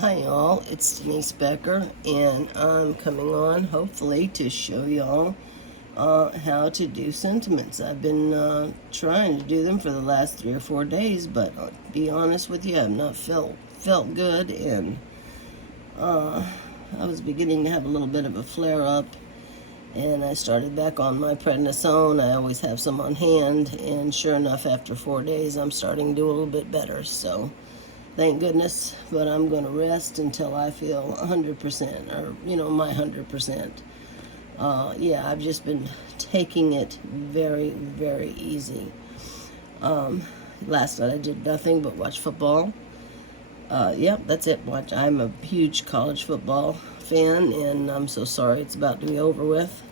Hi y'all, it's Denise Becker, and I'm coming on hopefully to show y'all how to do sentiments. I've been trying to do them for the last 3 or 4 days, but to be honest with you, I've not felt good, and I was beginning to have a little bit of a flare up, and I started back on my prednisone. I always have some on hand, and sure enough, after 4 days, I'm starting to do a little bit better. So thank goodness, but I'm going to rest until I feel 100%, or, my 100%. Yeah, I've just been taking it very, very easy. Last night I did nothing but watch football. Yep, that's it. I'm a huge college football fan, and I'm so sorry it's about to be over with.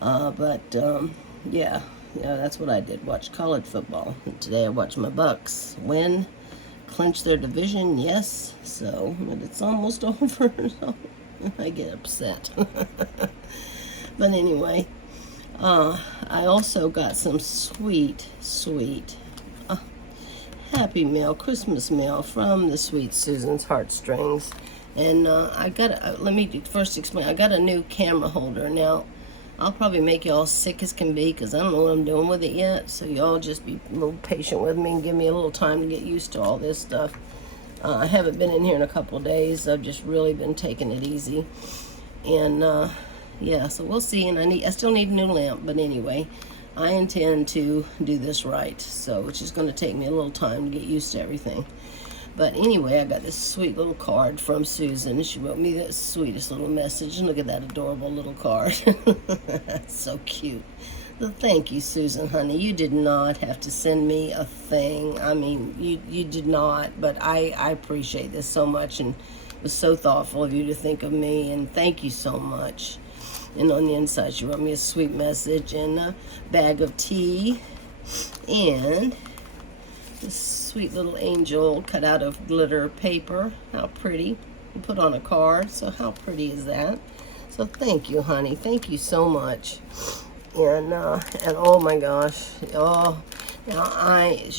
Yeah, that's what I did. Watch college football. And today I watched my Bucks win, clinch their division, yes. So, but it's almost over, so I get upset. But anyway, I also got some sweet, happy mail, Christmas mail from the Sweet Susan's Heartstrings. And let me first explain. I got a new camera holder. Now, I'll probably make y'all sick as can be because I don't know what I'm doing with it yet. So y'all just be a little patient with me and give me a little time to get used to all this stuff. I haven't been in here in a couple of days. I've just really been taking it easy. And yeah, so we'll see. And I still need a new lamp. But anyway, I intend to do this right. So it's just going to take me a little time to get used to everything. But anyway, I got this sweet little card from Susan. She wrote me the sweetest little message. And look at that adorable little card. So cute. So thank you, Susan, honey. You did not have to send me a thing. I mean, you did not. But I appreciate this so much. And it was so thoughtful of you to think of me. And thank you so much. And on the inside, she wrote me a sweet message and a bag of tea. And this sweet little angel cut out of glitter paper. How pretty. You put on a card. So how pretty is that? So thank you, honey. Thank you so much. And oh my gosh. Oh, now I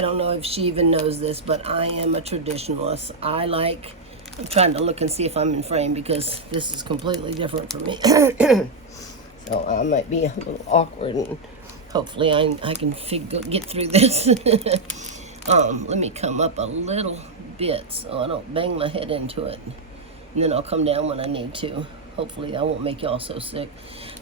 don't know if she even knows this, but I am a traditionalist. I'm trying to look and see if I'm in frame because this is completely different for me. So I might be a little awkward, and hopefully I can get through this. Let me come up a little bit so I don't bang my head into it. And then I'll come down when I need to. Hopefully I won't make y'all so sick.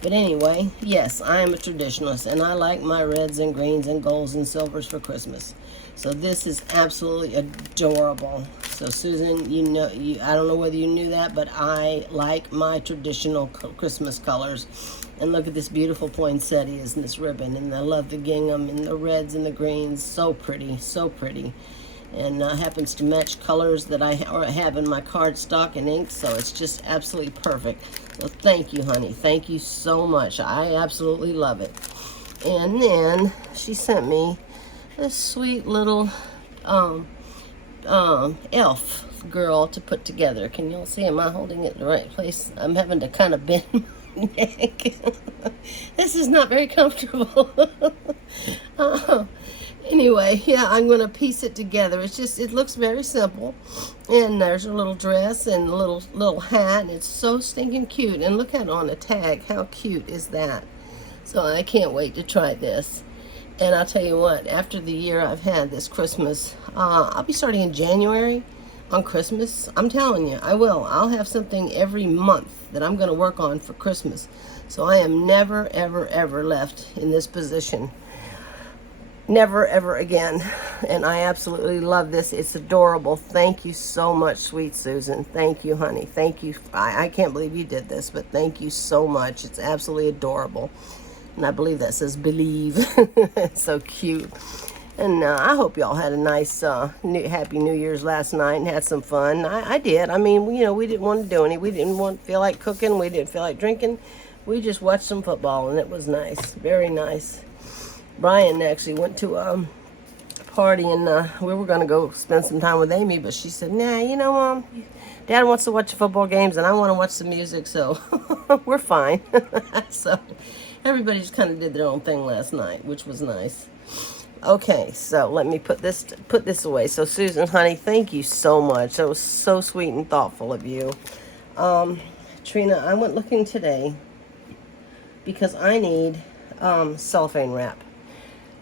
But anyway, yes, I am a traditionalist, and I like my reds and greens and golds and silvers for Christmas. So this is absolutely adorable. So Susan, I don't know whether you knew that, but I like my traditional Christmas colors. And look at this beautiful poinsettias and this ribbon, and I love the gingham and the reds and the greens. So pretty, so pretty. And happens to match colors that I have in my cardstock and ink, so it's just absolutely perfect. So thank you, honey. Thank you so much. I absolutely love it. And then she sent me this sweet little elf girl to put together. Can y'all see? Am I holding it in the right place? I'm having to kind of bend my neck. This is not very comfortable. Anyway, yeah, I'm going to piece it together. It looks very simple. And there's a little dress and a little hat. And it's so stinking cute. And look at it on a tag. How cute is that? So I can't wait to try this. And I'll tell you what, after the year I've had this Christmas, I'll be starting in January on Christmas. I'm telling you, I will. I'll have something every month that I'm going to work on for Christmas. So I am never, ever, ever left in this position. Never, ever again. And I absolutely love this. It's adorable. Thank you so much, sweet Susan. Thank you, honey. Thank you. I can't believe you did this, but thank you so much. It's absolutely adorable. And I believe that says believe. It's so cute. And I hope y'all had a nice, happy New Year's last night and had some fun. I did. I mean, we didn't want to do any. We didn't feel like cooking. We didn't feel like drinking. We just watched some football, and it was nice. Very nice. Brian actually went to a party, and we were going to go spend some time with Amy, but she said, nah, Dad wants to watch football games, and I want to watch the music, so we're fine. So everybody just kind of did their own thing last night, which was nice. Okay, so let me put this away. So Susan, honey, thank you so much. That was so sweet and thoughtful of you. Trina, I went looking today because I need cellophane wrap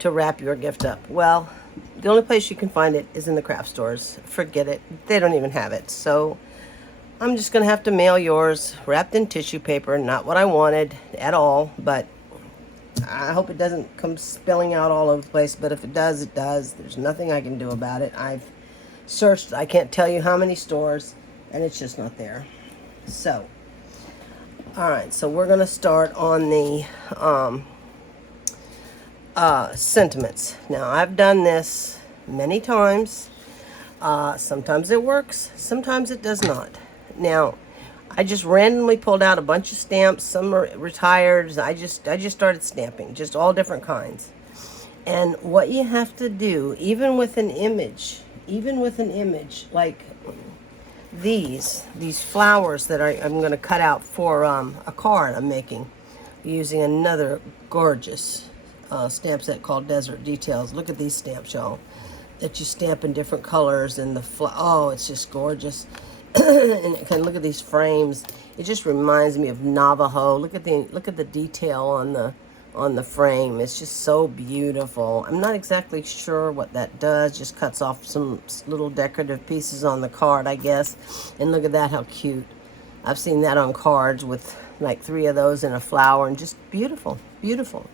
to wrap your gift up. Well, the only place you can find it is in the craft stores. Forget it. They don't even have it. So I'm just going to have to mail yours wrapped in tissue paper. Not what I wanted at all, but I hope it doesn't come spilling out all over the place. But if it does, it does. There's nothing I can do about it. I've searched, I can't tell you how many stores, and it's just not there. So, all right, so we're going to start on the sentiments. Now, I've done this many times. Sometimes it works, sometimes it does not. Now, I just randomly pulled out a bunch of stamps. Some are retired. I just started stamping, just all different kinds. And what you have to do, even with an image, like these flowers that I'm going to cut out for a card I'm making, using another gorgeous stamp set called Desert Details. Look at these stamps, y'all, that you stamp in different colors, and oh, it's just gorgeous. And look at these frames. It just reminds me of Navajo. Look at the detail on the frame. It's just so beautiful. I'm not exactly sure what that does. Just cuts off some little decorative pieces on the card, I guess. And look at that, how cute. I've seen that on cards with like 3 of those in a flower, and just beautiful, beautiful.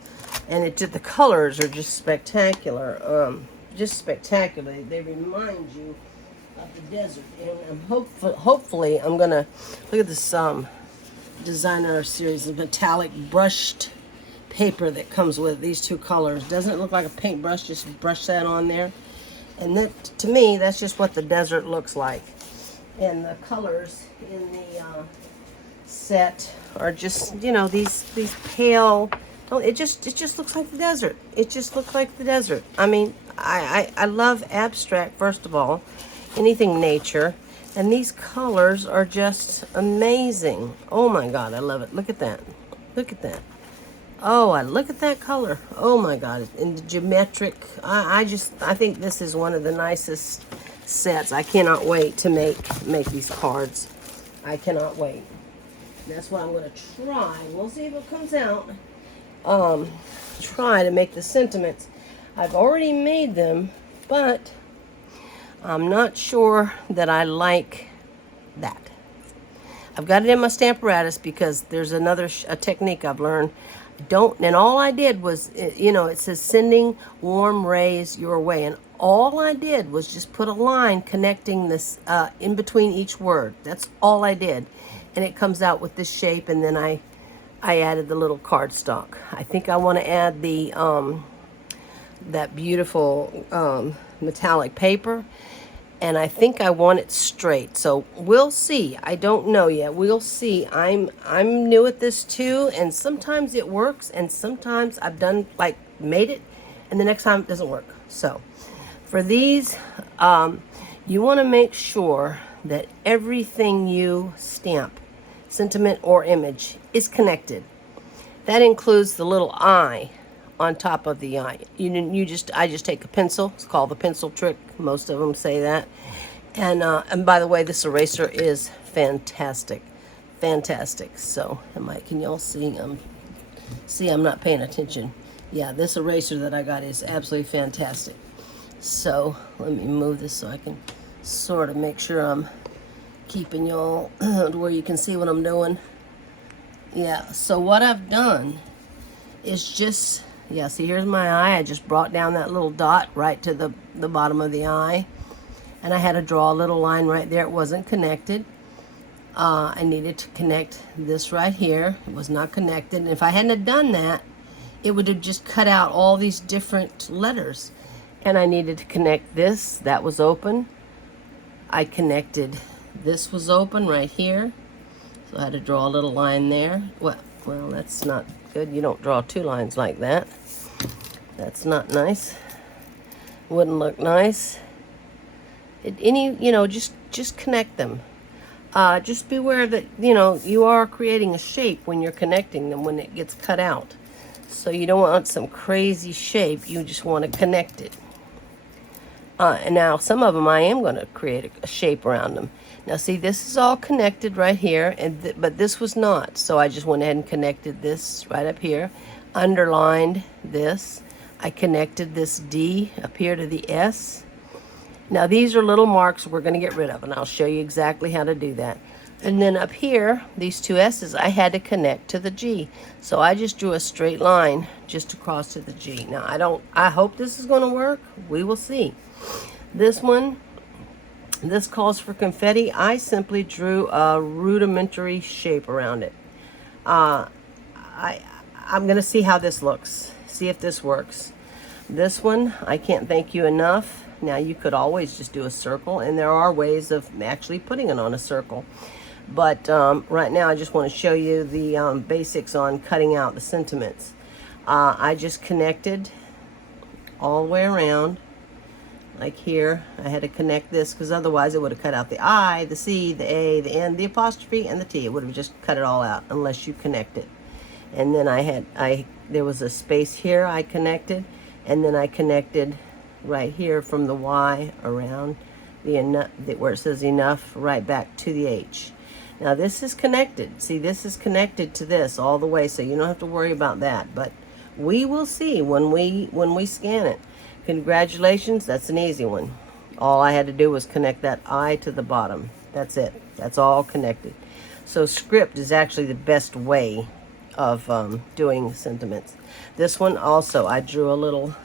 And the colors are just spectacular. Just spectacular. They remind you of the desert. And hopefully I'm gonna look at this designer series of metallic brushed paper that comes with these 2 colors. Doesn't it look like a paintbrush? Just brush that on there, and that, to me, that's just what the desert looks like. And the colors in the set are just, you know, these pale. It just looks like the desert. It just looks like the desert. I mean, I love abstract, first of all, anything nature, and these colors are just amazing. Oh my God, I love it. Look at that. Look at that. Oh, look at that color. Oh my God, in the geometric. I think this is one of the nicest sets. I cannot wait to make these cards. I cannot wait. That's what I'm going to try. We'll see if it comes out. Try to make the sentiments. I've already made them, but I'm not sure that I like that. I've got it in my Stamparatus because there's a technique I've learned. And all I did was, you know, it says sending warm rays your way, and all I did was just put a line connecting this in between each word. That's all I did, and it comes out with this shape. And then I added the little cardstock. I think I want to add the that beautiful metallic paper, and I think I want it straight. So we'll see. I don't know yet. We'll see. I'm new at this too, and sometimes it works, and sometimes I've done made it, and the next time it doesn't work. So for these, you want to make sure that everything you stamp, sentiment or image, is connected. That includes the little eye on top of the eye. I just take a pencil. It's called the pencil trick. Most of them say that. And by the way, this eraser is fantastic, fantastic. So, can y'all see? I'm not paying attention. Yeah, this eraser that I got is absolutely fantastic. So let me move this so I can sort of make sure I'm keeping y'all to where you can see what I'm doing. Yeah. So what I've done is just. Yeah, see, here's my eye. I just brought down that little dot right to the bottom of the eye. And I had to draw a little line right there. It wasn't connected. I needed to connect this right here. It was not connected. And if I hadn't done that, it would have just cut out all these different letters. And I needed to connect this. That was open. I connected. This was open right here. So I had to draw a little line there. Well, that's not good. You don't draw 2 lines like that. That's not nice. Wouldn't look nice. Just connect them. Just beware that, you are creating a shape when you're connecting them when it gets cut out. So you don't want some crazy shape, you just want to connect it. And now some of them I am going to create a shape around them. Now see, this is all connected right here, and but this was not. So I just went ahead and connected this right up here, underlined this. I connected this D up here to the S. Now these are little marks we're going to get rid of, and I'll show you exactly how to do that. And then up here, these two S's, I had to connect to the G. So I just drew a straight line just across to the G. Now I hope this is going to work. We will see. This one, this calls for confetti. I simply drew a rudimentary shape around it. I'm going to see how this looks. See if this works. This one, I can't thank you enough. Now you could always just do a circle, and there are ways of actually putting it on a circle. But right now I just want to show you the basics on cutting out the sentiments. I just connected all the way around. Like here, I had to connect this because otherwise it would have cut out the I, the C, the A, the N, the apostrophe, and the T. It would have just cut it all out unless you connect it. And then there was a space here I connected, and then I connected right here from the Y around the enough, where it says enough, right back to the H. Now this is connected. See, this is connected to this all the way, so you don't have to worry about that. But we will see when we scan it. Congratulations, that's an easy one. All I had to do was connect that I to the bottom. That's it. That's all connected. So script is actually the best way of doing sentiments. This one also, I drew a little,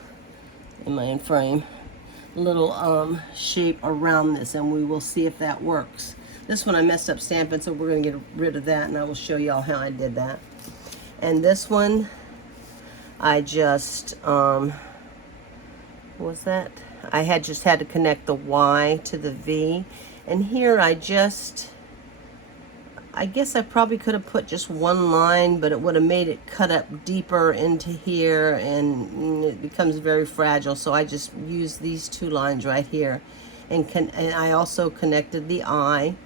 in my frame, little shape around this, and we will see if that works. This one I messed up stamping, so we're going to get rid of that, and I will show you all how I did that. And this one, I just, what was that? I just had to connect the Y to the V. And here I guess I probably could have put just one line, but it would have made it cut up deeper into here, and it becomes very fragile. So I just used these two lines right here. And I also connected the I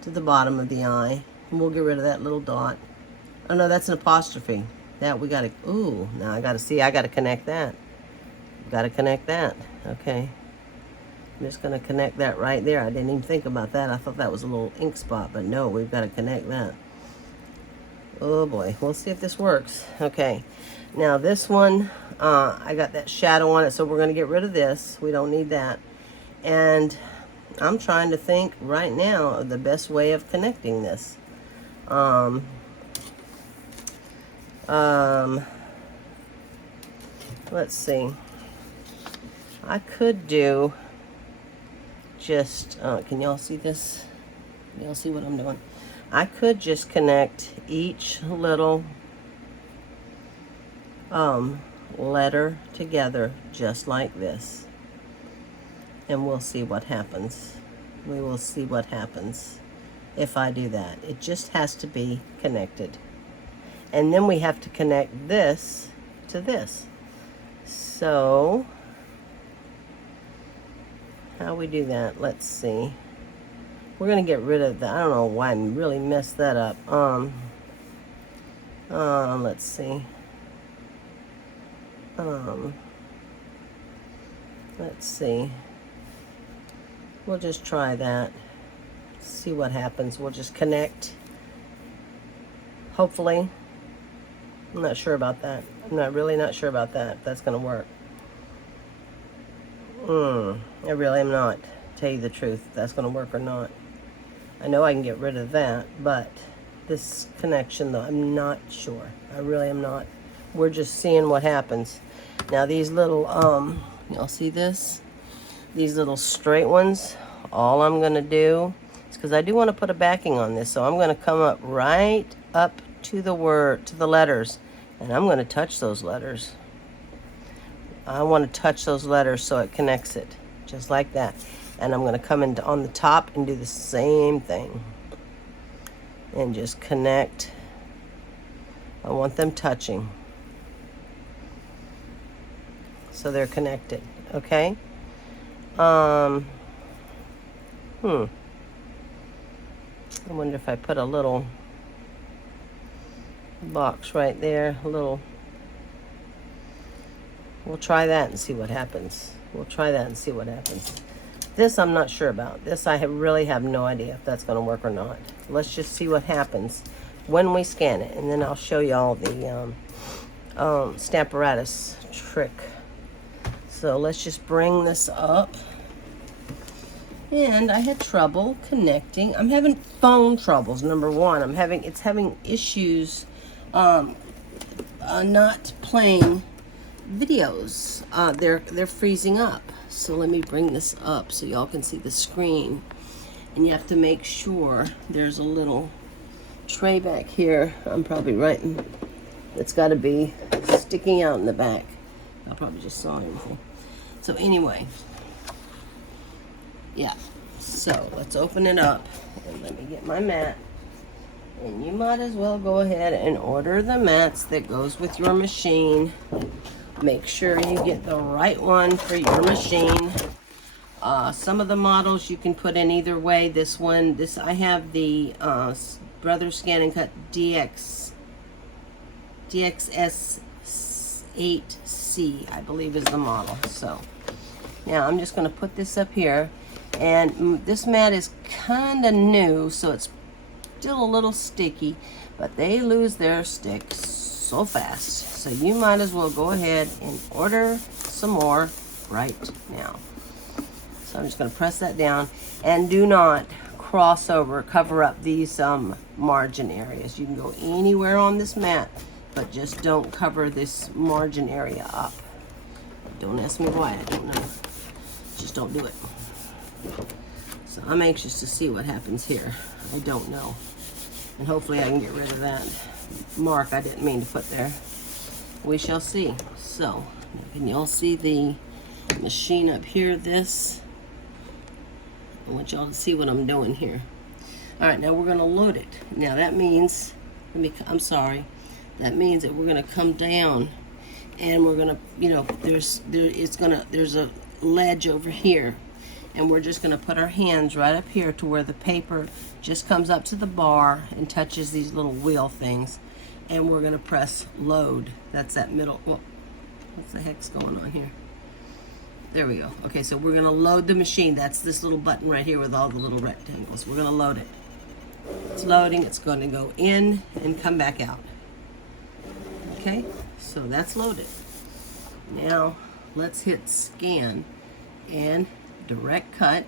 to the bottom of the I. And we'll get rid of that little dot. Oh no, that's an apostrophe. That we got to, ooh, now I got to connect that. Got to connect that. Okay. I'm just going to connect that right there. I didn't even think about that. I thought that was a little ink spot, but no, we've got to connect that. Oh boy. We'll see if this works. Okay. Now this one, I got that shadow on it, so we're going to get rid of this. We don't need that. And I'm trying to think right now of the best way of connecting this. Let's see. I could do just, can y'all see this? Can y'all see what I'm doing? I could just connect each little letter together just like this. And we'll see what happens. We will see what happens if I do that. It just has to be connected. And then we have to connect this to this. So how we do that? Let's see. We're gonna get rid of that. I don't know why I really messed that up. Let's see. Let's see. We'll just try that. See what happens. We'll just connect. Hopefully. I'm not sure about that. I'm really not sure about that. If that's gonna work. I really am not, to tell you the truth, if that's going to work or not. I know I can get rid of that, but this connection, though, I'm not sure. I really am not. We're just seeing what happens. Now, these little, y'all see this? These little straight ones, all I'm going to do is, because I do want to put a backing on this, so I'm going to come up right up to the word, to the letters, and I'm going to touch those letters. I want to touch those letters so it connects it, just like that. And I'm going to come in on the top and do the same thing. And just connect. I want them touching. So they're connected, okay? I wonder if I put a little box right there, a little We'll try that and see what happens. We'll try that and see what happens. This I'm not sure about. This I really have no idea if that's going to work or not. Let's just see what happens when we scan it, and then I'll show y'all the Stamparatus trick. So let's just bring this up. And I had trouble connecting. I'm having phone troubles. Number one, it's having issues not playing videos. They're freezing up. So let me bring this up so y'all can see the screen. And you have to make sure there's a little tray back here. I'm probably right. It's got to be sticking out in the back. I probably just saw everything. So anyway, yeah. So let's open it up and let me get my mat. And you might as well go ahead and order the mats that goes with your machine. Make sure you get the right one for your machine. Some of the models you can put in either way. This one, I have the Brother Scan and Cut DXS8C, I believe is the model. So now I'm just going to put this up here. And this mat is kind of new, so it's still a little sticky, but they lose their sticks so fast. So you might as well go ahead and order some more right now. So I'm just going to press that down, and do not cover up these margin areas. You can go anywhere on this mat, but just don't cover this margin area up. Don't ask me why, I don't know. Just don't do it. So I'm anxious to see what happens here. I don't know. And hopefully I can get rid of that mark I didn't mean to put there. We shall see. So, can y'all see the machine up here? This. I want y'all to see what I'm doing here. Alright, now we're going to load it. Now that means, that means that we're going to come down and we're going to, there's a ledge over here. And we're just going to put our hands right up here to where the paper just comes up to the bar and touches these little wheel things. And we're going to press load. That's that middle. Well, what the heck's going on here? There we go. Okay, so we're going to load the machine. That's this little button right here with all the little rectangles. We're going to load it. It's loading. It's going to go in and come back out. Okay, so that's loaded. Now, let's hit scan and direct cut.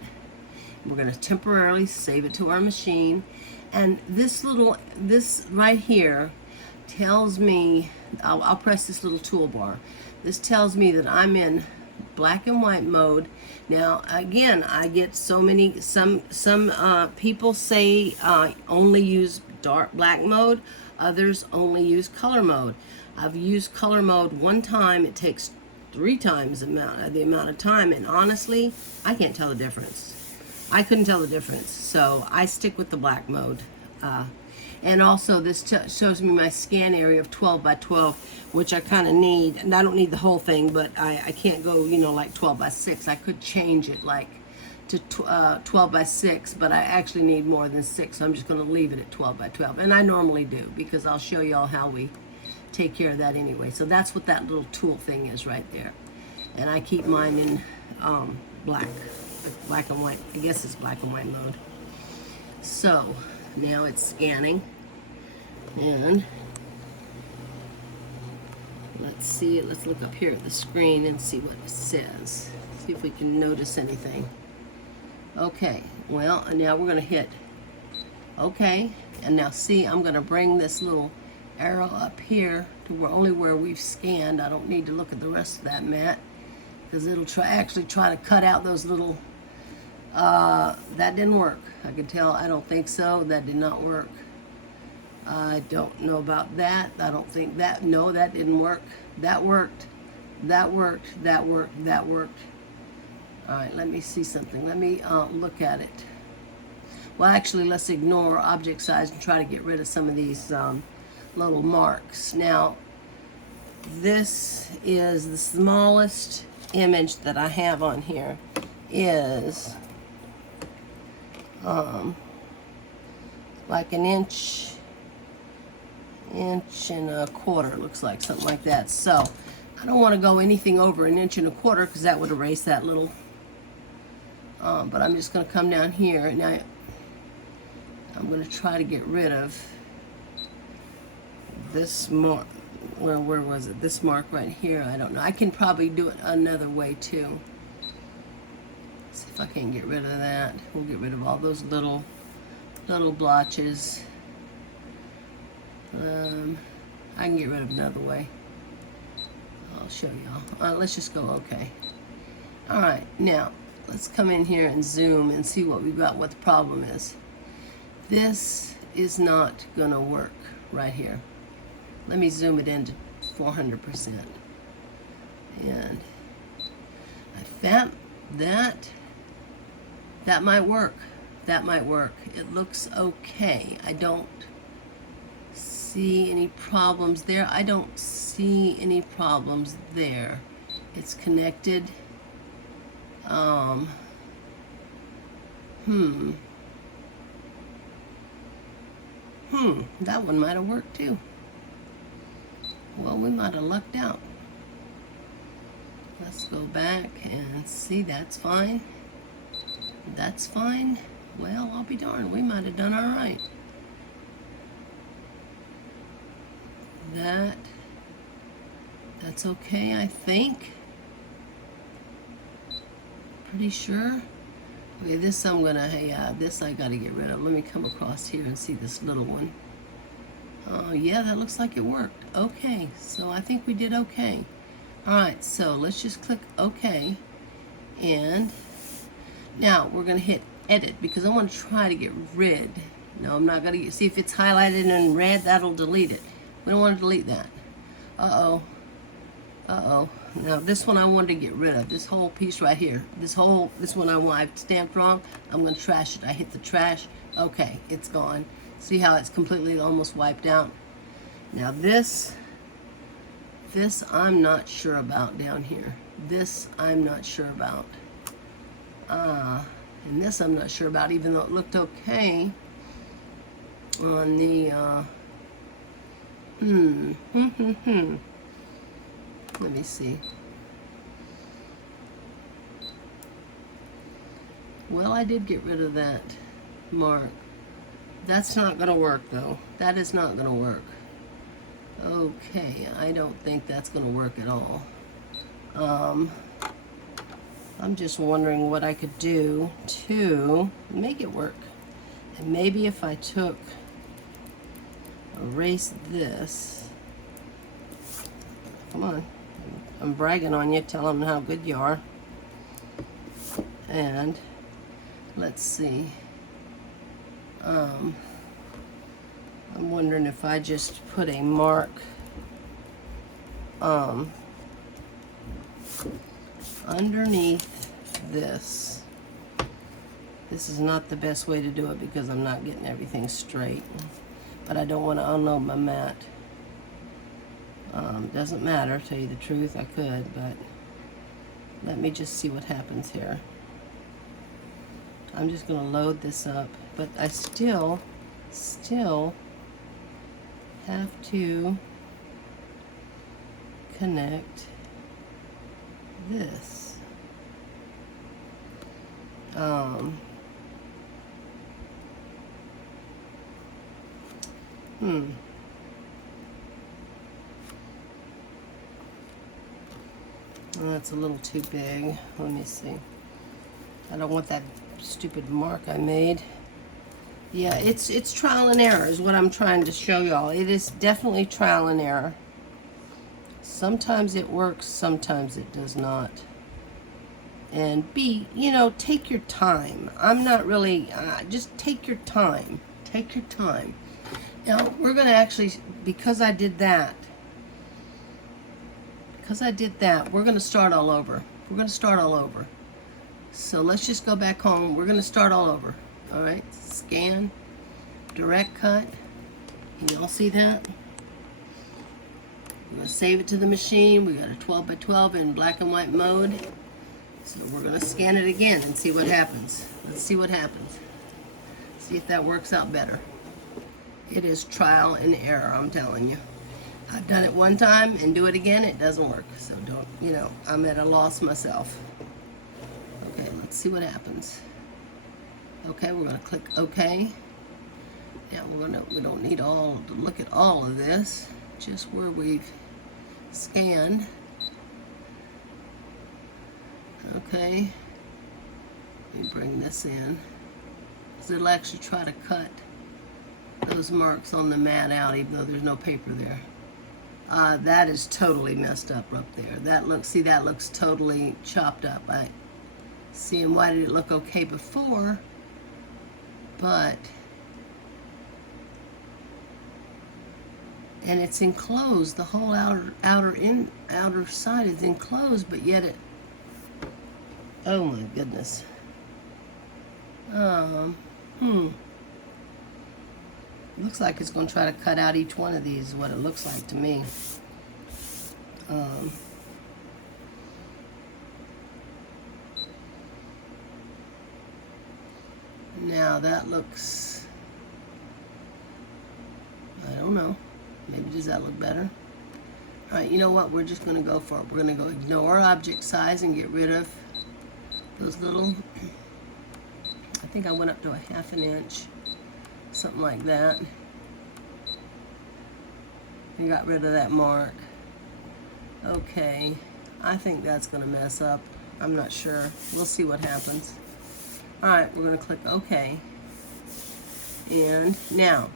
We're going to temporarily save it to our machine, and this right here tells me, I'll press this little toolbar. This tells me that I'm in black and white mode. Now again, I get some people say only use black mode, others only use color mode. I've used color mode one time. It takes 3 times the amount of time, and honestly, I can't tell the difference. I couldn't tell the difference, so I stick with the black mode. And also, this shows me my scan area of 12 by 12, which I kind of need. And I don't need the whole thing, but I can't go, like 12 by 6. I could change it like to 12 by 6, but I actually need more than 6, so I'm just going to leave it at 12 by 12. And I normally do, because I'll show y'all how we take care of that anyway. So that's what that little tool thing is right there. And I keep mine in black and white. I guess it's black and white mode. So now it's scanning, and let's see it. Let's look up here at the screen and see what it says. See if we can notice anything. Okay, well, now we're going to hit okay, and now see, I'm going to bring this little arrow up here to where we've scanned. I don't need to look at the rest of that mat, because it'll try to cut out those little that didn't work. I could tell. I don't think so. That did not work. I don't know about that. I don't think that. No, that didn't work. That worked. That worked. That worked. That worked. All right, let me see something. Let me look at it. Well, actually, let's ignore object size and try to get rid of some of these little marks. Now, this is the smallest image that I have on here is like an inch and a quarter, looks like, something like that. So I don't want to go anything over 1 1/4 because that would erase that little. But I'm just going to come down here and I'm going to try to get rid of this mark. Well, where was it? This mark right here. I don't know. I can probably do it another way too. See if I can get rid of that. We'll get rid of all those little blotches. I can get rid of another way. I'll show y'all. Let's just go okay. Alright, now let's come in here and zoom and see what we've got, what the problem is. This is not gonna work right here. Let me zoom it into 400%. And I found that might work. That might work. It looks okay. I don't see any problems there. I don't see any problems there. It's connected. That one might have worked too. Well, we might have lucked out. Let's go back and see. That's fine. That's fine. Well, I'll be darned. We might have done all right. That's okay, I think. Pretty sure. Okay, this I'm gonna, this I gotta get rid of. Let me come across here and see this little one. Oh, yeah, that looks like it worked. Okay, so I think we did okay. All right, so let's just click OK. And now we're gonna hit edit because I want to try to get rid. No, I'm not gonna see if it's highlighted in red, that'll delete it. We don't want to delete that. Uh-oh. Uh-oh. Now this one I wanted to get rid of. This whole piece right here. This one I've stamped wrong. I'm going to trash it. I hit the trash. Okay, it's gone. See how it's completely almost wiped out? Now this I'm not sure about down here. This I'm not sure about. And this I'm not sure about, even though it looked okay on the let me see. Well, I did get rid of that mark. That's not gonna work though. That is not gonna work. Okay, I don't think that's gonna work at all. I'm just wondering what I could do to make it work. And maybe if I erase this. Come on. I'm bragging on you, telling them how good you are. And let's see. I'm wondering if I just put a mark underneath this. This is not the best way to do it because I'm not getting everything straight. But I don't want to unload my mat. Doesn't matter, to tell you the truth, I could, but let me just see what happens here. I'm just going to load this up, but I still have to connect this. That's a little too big. Let me see. I don't want that stupid mark I made. Yeah, it's trial and error is what I'm trying to show y'all. It is definitely trial and error. Sometimes it works, sometimes it does not. And B, take your time. I'm not really, just take your time. Take your time. Now, we're going to actually, because I did that, we're going to start all over. We're going to start all over. So let's just go back home. We're going to start all over. All right, scan, direct cut. Can y'all see that? We're going to save it to the machine. We got a 12 by 12 in black and white mode. So we're going to scan it again and see what happens. Let's see what happens. See if that works out better. It is trial and error, I'm telling you. I've done it one time and do it again, it doesn't work. So don't, you know, I'm at a loss myself. Okay, let's see what happens. Okay, we're gonna click OK. Now we don't need to look at all of this, just where we've scanned. Okay, let me bring this in, because it'll actually try to cut those marks on the mat out, even though there's no paper there. That is totally messed up there. That looks totally chopped up. I see, and why did it look okay before? But, and it's enclosed. The whole outer side is enclosed, but yet it. Oh my goodness. Looks like it's going to try to cut out each one of these, is what it looks like to me. Now that looks, I don't know, maybe does that look better? All right, you know what, we're just going to go for it. We're going to go ignore object size and get rid of those little, I think I went up to a 1/2 inch, something like that. And got rid of that mark. Okay, I think that's going to mess up. I'm not sure. We'll see what happens. All right, we're going to click OK. And now,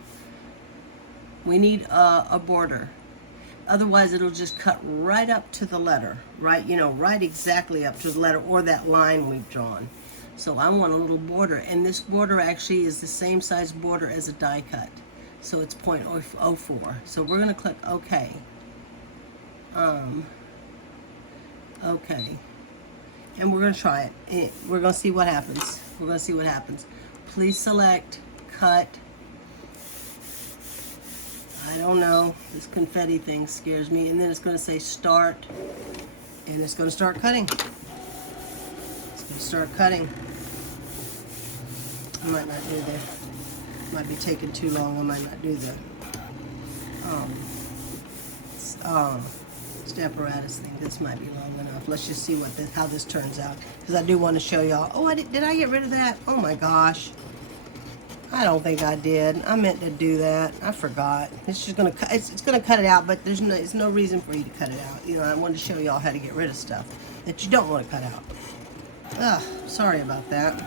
we need a border. Otherwise, it'll just cut right up to the letter, right? You know, right exactly up to the letter or that line we've drawn. So I want a little border, and this border actually is the same size border as a die cut. So it's 0.04. So we're going to click OK. OK. And we're going to try it. We're going to see what happens. We're going to see what happens. Please select cut. I don't know. This confetti thing scares me. And then it's going to say start. And it's going to start cutting. It's going to start cutting. I might not do that. Might be taking too long. I might not do the Stamparatus thing. This might be long enough. Let's just see how this turns out, because I do want to show y'all. Oh, did I get rid of that? Oh my gosh, I don't think I did. I meant to do that. I forgot. It's just gonna cut. It's gonna cut it out, but there's no reason for you to cut it out. You know, I wanted to show y'all how to get rid of stuff that you don't want to cut out. Ugh, sorry about that.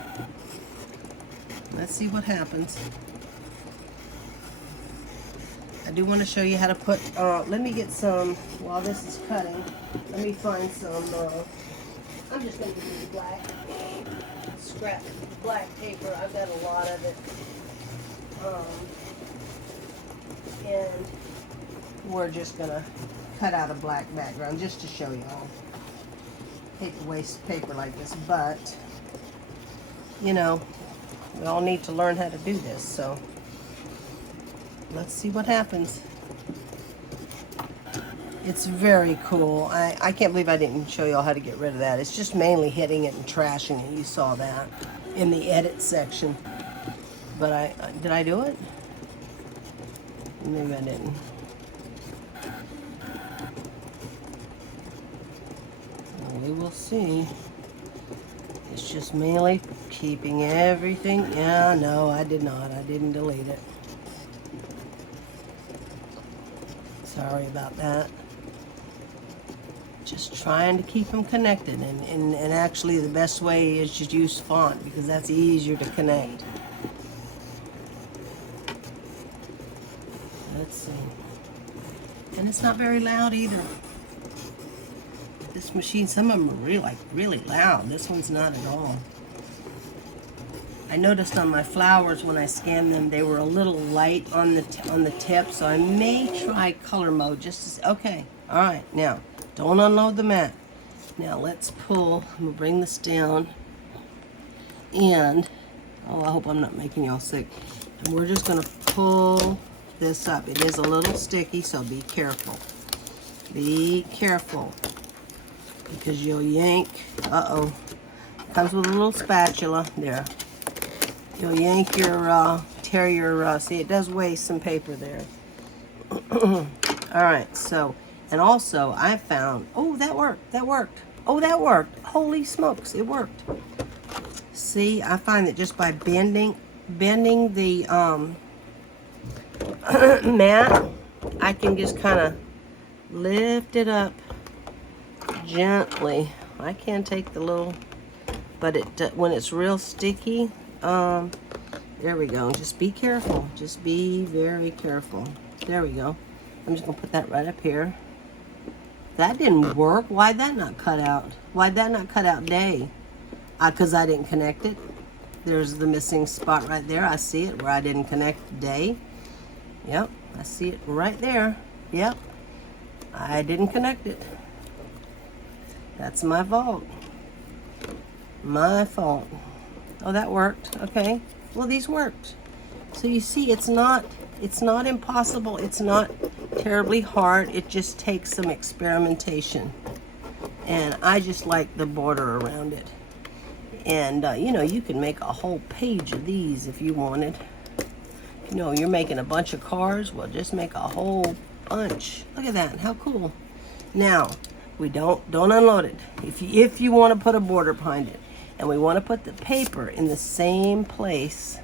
Let's see what happens. I do want to show you how to put, let me get some, while this is cutting, let me find some, I'm just going to use black, scrap black paper. I've got a lot of it. And we're just going to cut out a black background just to show y'all. Hate to waste paper like this, but, you know, we all need to learn how to do this, so let's see what happens. It's very cool. I can't believe I didn't show y'all how to get rid of that. It's just mainly hitting it and trashing it. You saw that in the edit section. But did I do it? Maybe I didn't. We will see. It's just mainly keeping everything. Yeah, no, I did not. I didn't delete it. Sorry about that. Just trying to keep them connected, and actually the best way is just use font, because that's easier to connect. Let's see. And it's not very loud either. This machine, some of them are really loud. This one's not at all. I noticed on my flowers when I scanned them, they were a little light on the tip, so I may try color mode just to see. Okay, all right, now don't unload the mat. Now let's pull. I'm gonna bring this down, and oh, I hope I'm not making y'all sick. And we're just gonna pull this up. It is a little sticky, so be careful. Be careful, because you'll yank. Uh-oh. Comes with a little spatula there. You'll yank your, tear your, see, it does waste some paper there. All right, so, and also I found, oh, that worked, that worked. Oh, that worked. Holy smokes, it worked. See, I find that just by bending the mat, I can just kind of lift it up gently. I can take the little, but when it's real sticky, there we go. Just be careful. Just be very careful. There we go. I'm just gonna put that right up here. That didn't work. Why'd that not cut out? Why'd that not cut out day? Because I didn't connect it. There's the missing spot right there. I see it where I didn't connect day. Yep, I see it right there. Yep, I didn't connect it. That's my fault. My fault. Oh, that worked. Okay. Well, these worked. So you see, it's not impossible. It's not terribly hard. It just takes some experimentation. And I just like the border around it. And, you know, you can make a whole page of these if you wanted. You know, you're making a bunch of cards. Well, just make a whole bunch. Look at that. How cool. Now, we don't unload it. If you want to put a border behind it, and we want to put the paper in the same place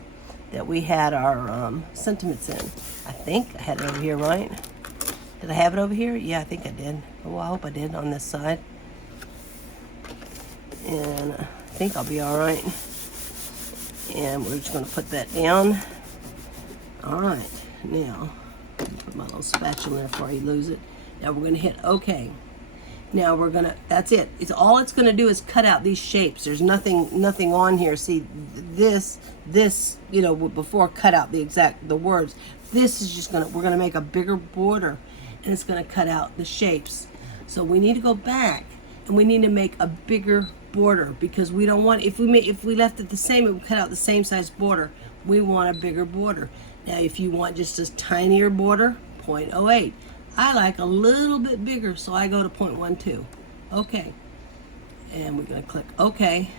that we had our sentiments in. I think I had it over here, right? Did I have it over here? Yeah, I think I did. Oh, I hope I did on this side. And I think I'll be all right. And we're just going to put that down. All right, now, put my little spatula in there before I lose it. Now we're going to hit OK. Now we're gonna, that's it. All it's gonna do is cut out these shapes. There's nothing on here. See, this, you know, before cut out the words. This is just we're gonna make a bigger border, and it's gonna cut out the shapes. So we need to go back, and we need to make a bigger border, because we don't want, if we left it the same, it would cut out the same size border. We want a bigger border. Now, if you want just a tinier border, 0.08. I like a little bit bigger, so I go to 0.12. Okay. And we're going to click OK.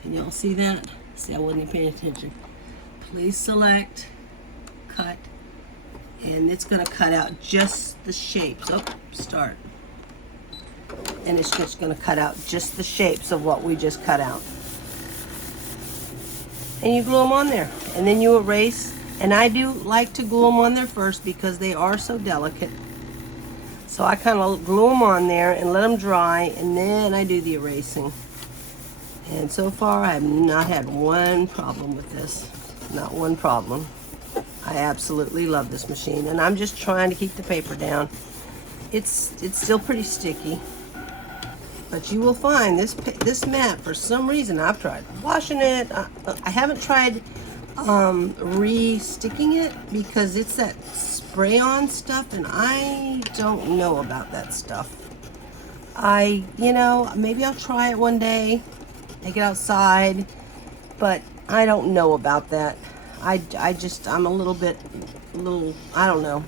Can y'all see that? See, I wasn't even paying attention. Please select, cut, and it's going to cut out just the shapes. Oh, start. And it's just going to cut out just the shapes of what we just cut out. And you glue them on there. And then you erase. And I do like to glue them on there first because they are so delicate. So I kind of glue them on there and let them dry, and then I do the erasing. And so far I have not had one problem with this. Not one problem. I absolutely love this machine, and I'm just trying to keep the paper down. It's still pretty sticky. But you will find this mat, for some reason, I've tried washing it. I haven't tried re-sticking it because it's that spray-on stuff, and I don't know about that stuff. You know, maybe I'll try it one day, take it outside, but I don't know about that. I'm a little, I don't know.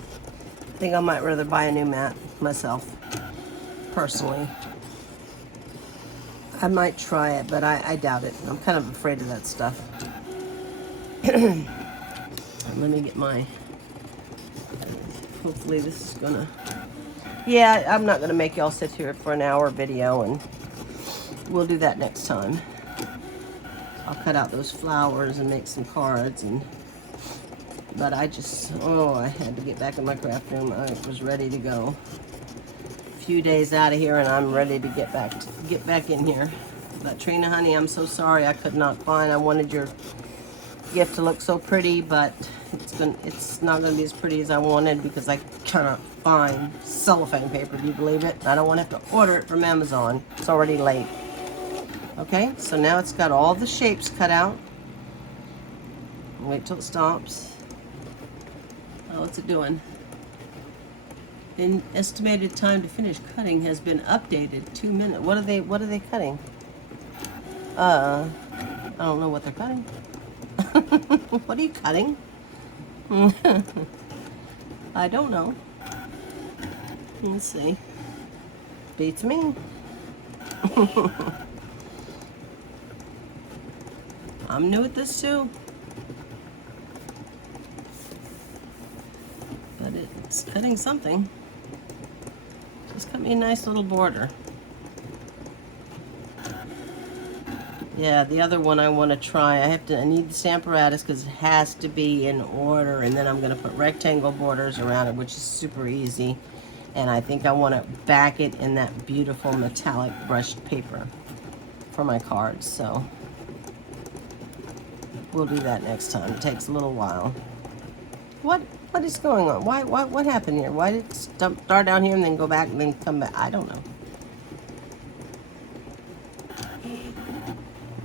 I think I might rather buy a new mat myself, personally. I might try it, but I doubt it. I'm kind of afraid of that stuff. Let me get my, hopefully this is gonna, yeah, I'm not gonna make y'all sit here for an hour video, and we'll do that next time. I'll cut out those flowers and make some cards, but I had to get back in my craft room. I was ready to go. A few days out of here, and I'm ready to get back in here. But Trina, honey, I'm so sorry I could not find, I wanted your gift to look so pretty, but it's not going to be as pretty as I wanted because I cannot find cellophane paper. Do you believe it? I don't want to have to order it from Amazon. It's already late. Okay, so now it's got all the shapes cut out. Wait till it stops. Oh, what's it doing? The estimated time to finish cutting has been updated. 2 minutes. What are they cutting? I don't know what they're cutting. What are you cutting? I don't know. Let's see. Beats me. I'm new at this too. But it's cutting something. Just cut me a nice little border. Yeah, the other one I want to try. I need the Stamparatus because it has to be in order, and then I'm going to put rectangle borders around it, which is super easy. And I think I want to back it in that beautiful metallic brushed paper for my cards. So we'll do that next time. It takes a little while. What is going on? What happened here? Why did it start down here and then go back and then come back? I don't know.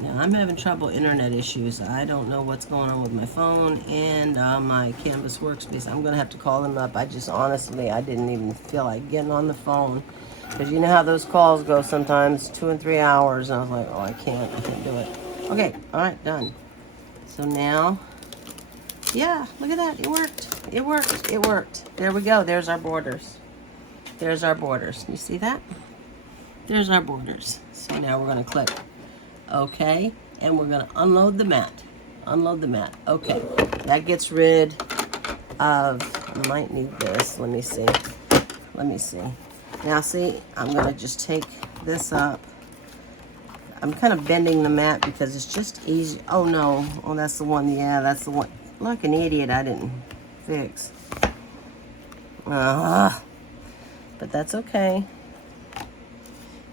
Now I'm having trouble internet issues. I don't know what's going on with my phone and my Canvas workspace. I'm gonna have to call them up. I didn't even feel like getting on the phone because you know how those calls go sometimes, 2 and 3 hours. And I was like, oh, I can't do it. Okay, all right, done. So now, yeah, look at that. It worked. It worked. It worked. There we go. There's our borders. There's our borders. You see that? There's our borders. So now we're gonna click OK, and we're going to unload the mat. Unload the mat. Okay, that gets rid of, I might need this. Let me see. Let me see. Now see, I'm going to just take this up. I'm kind of bending the mat because it's just easy. Oh no, oh that's the one, yeah, that's the one. Like an idiot, I didn't fix. But that's okay.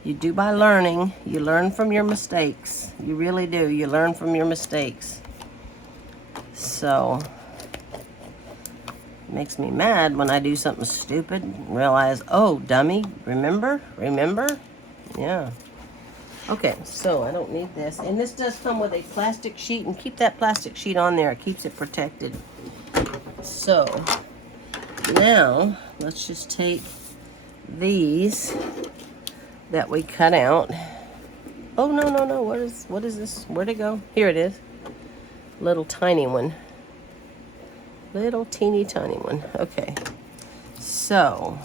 You do by learning. You learn from your mistakes. You really do. You learn from your mistakes. So, it makes me mad when I do something stupid and realize, oh, dummy, remember? Remember? Yeah. Okay, so I don't need this. And this does come with a plastic sheet, and keep that plastic sheet on there. It keeps it protected. So, now, let's just take these that we cut out. Oh, no. What is this? Where'd it go? Here it is. Little tiny one. Little teeny tiny one. Okay. So,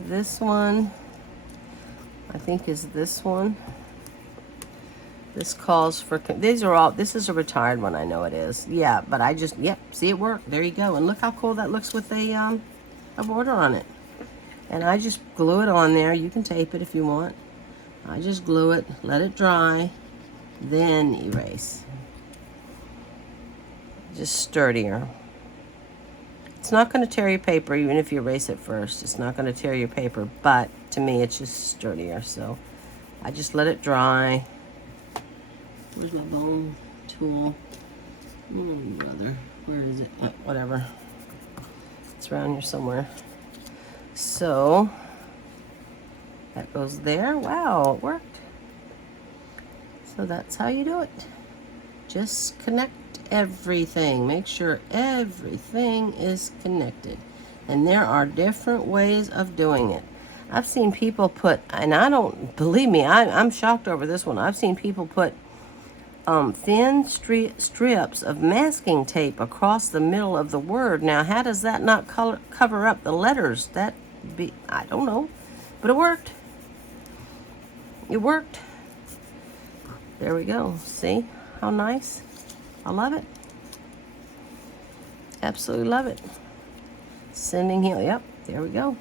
this one, I think is this one. This calls for, this is a retired one, I know it is. Yeah, but I just, yep, see it work. There you go. And look how cool that looks with a border on it. And I just glue it on there. You can tape it if you want. I just glue it, let it dry, then erase. Just sturdier. It's not going to tear your paper even if you erase it first. It's not going to tear your paper, but to me it's just sturdier. So I just let it dry. Where's my bone tool? Brother, where is it? Whatever. It's around here somewhere. So that goes there. Wow, it worked. So that's how you do it. Just connect everything. Make sure everything is connected. And there are different ways of doing it. I've seen people put, and I don't, believe me, I'm shocked over this one. I've seen people put thin strips of masking tape across the middle of the word. Now, how does that not cover up the letters? I don't know, but it worked. It worked. There we go. See how nice? I love it. Absolutely love it. Sending here. Yep, there we go.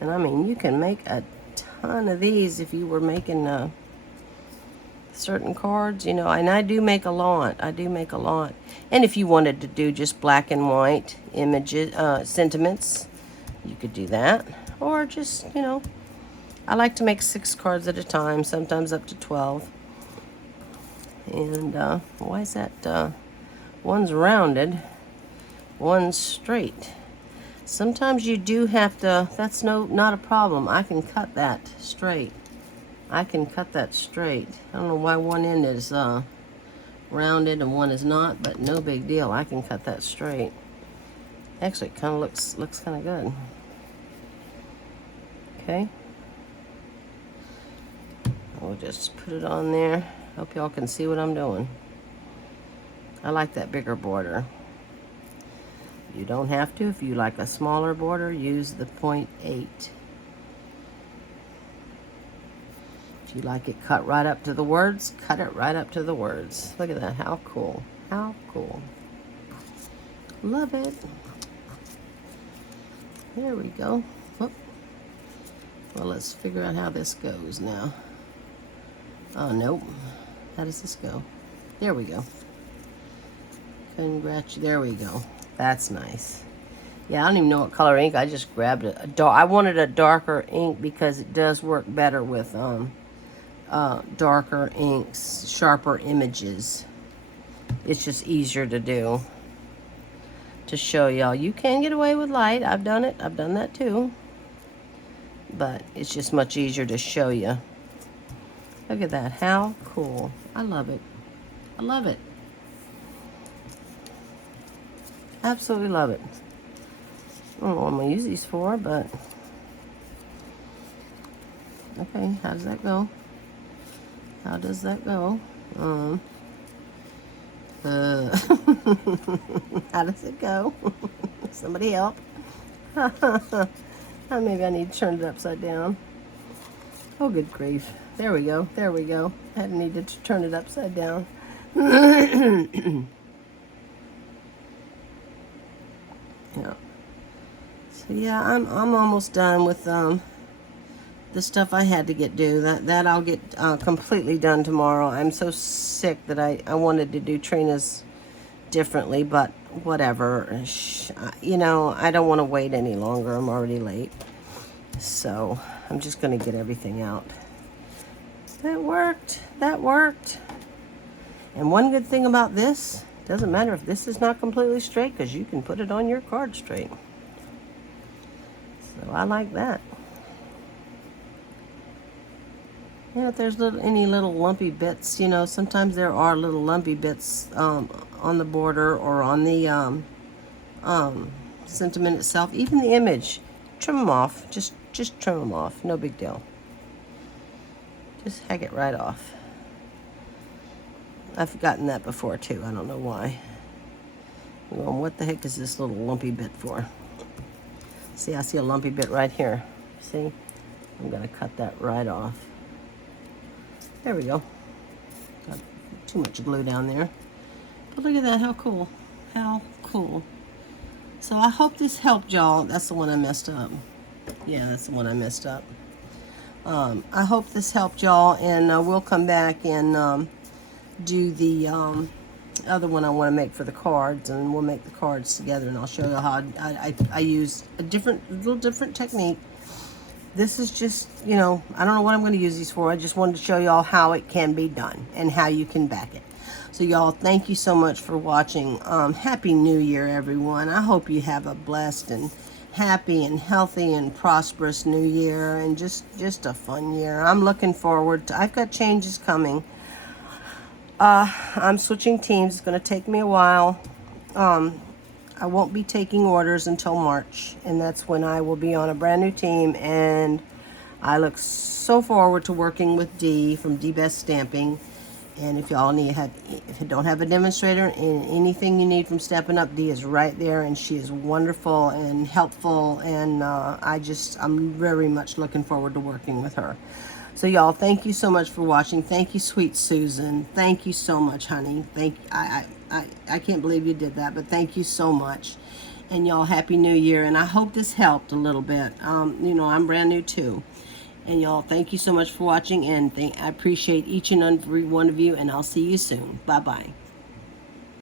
And I mean, you can make a ton of these if you were making certain cards, you know, and I do make a lot. I do make a lot. And if you wanted to do just black and white images, sentiments, you could do that. Or just, you know, I like to make 6 cards at a time, sometimes up to 12. And why is that? One's rounded, one's straight. Sometimes you do have to, that's not a problem. I can cut that straight. I can cut that straight. I don't know why one end is rounded and one is not, but no big deal. I can cut that straight. Actually, it kind of looks kind of good. Okay. We'll just put it on there. Hope y'all can see what I'm doing. I like that bigger border. You don't have to. If you like a smaller border, use the 0.8. If you like it cut right up to the words, cut it right up to the words. Look at that. How cool. How cool. Love it. There we go. Oh. Well, let's figure out how this goes now. Oh, nope. How does this go? There we go. There we go. That's nice. Yeah, I don't even know what color ink. I just grabbed it. I wanted a darker ink because it does work better with darker inks, sharper images. It's just easier to do. To show y'all, you can get away with light. I've done it. I've done that too. But it's just much easier to show you. Look at that. How cool. I love it. I love it. Absolutely love it. I don't know what I'm going to use these for, but... Okay, how does that go? How does that go? How does it go? Somebody help. Maybe I need to turn it upside down. Oh, good grief. There we go. There we go. I needed to turn it upside down. Yeah. So yeah, I'm almost done with the stuff I had to get due. That I'll get completely done tomorrow. I'm so sick that I wanted to do Trina's differently, but whatever. You know, I don't want to wait any longer. I'm already late. So I'm just going to get everything out. That worked. That worked. And one good thing about this, doesn't matter if this is not completely straight, because you can put it on your card straight. So I like that. Yeah, if there's any little lumpy bits, you know, sometimes there are little lumpy bits on the border or on the sentiment itself, even the image. Trim them off. Just trim them off. No big deal. Just hack it right off. I've forgotten that before too. I don't know why. Well, what the heck is this little lumpy bit for? See, I see a lumpy bit right here. See? I'm going to cut that right off. There we go. Got too much glue down there. But look at that. How cool. How cool. So I hope this helped y'all. That's the one I messed up. Yeah, that's the one I messed up. I hope this helped y'all, and we'll come back and do the other one I want to make for the cards, and we'll make the cards together, and I'll show you how I use a little different technique. This is just, you know, I don't know what I'm going to use these for. I just wanted to show y'all how it can be done and how you can back it. So y'all, thank you so much for watching. Happy New Year, everyone. I hope you have a blessed and happy and healthy and prosperous New Year, and just a fun year. I'm looking forward to, I've got changes coming. I'm switching teams. It's going to take me a while. I won't be taking orders until March, and that's when I will be on a brand new team, and I look so forward to working with Dee from Deebeststamping. And if y'all if you don't have a demonstrator and anything you need from Stampin' Up, Dee is right there, and she is wonderful and helpful, and I'm very much looking forward to working with her. So y'all, thank you so much for watching. Thank you, sweet Susan. Thank you so much, honey. I can't believe you did that, but thank you so much. And y'all, Happy New Year. And I hope this helped a little bit. You know, I'm brand new too. And y'all, thank you so much for watching, and I appreciate each and every one of you, and I'll see you soon. Bye-bye.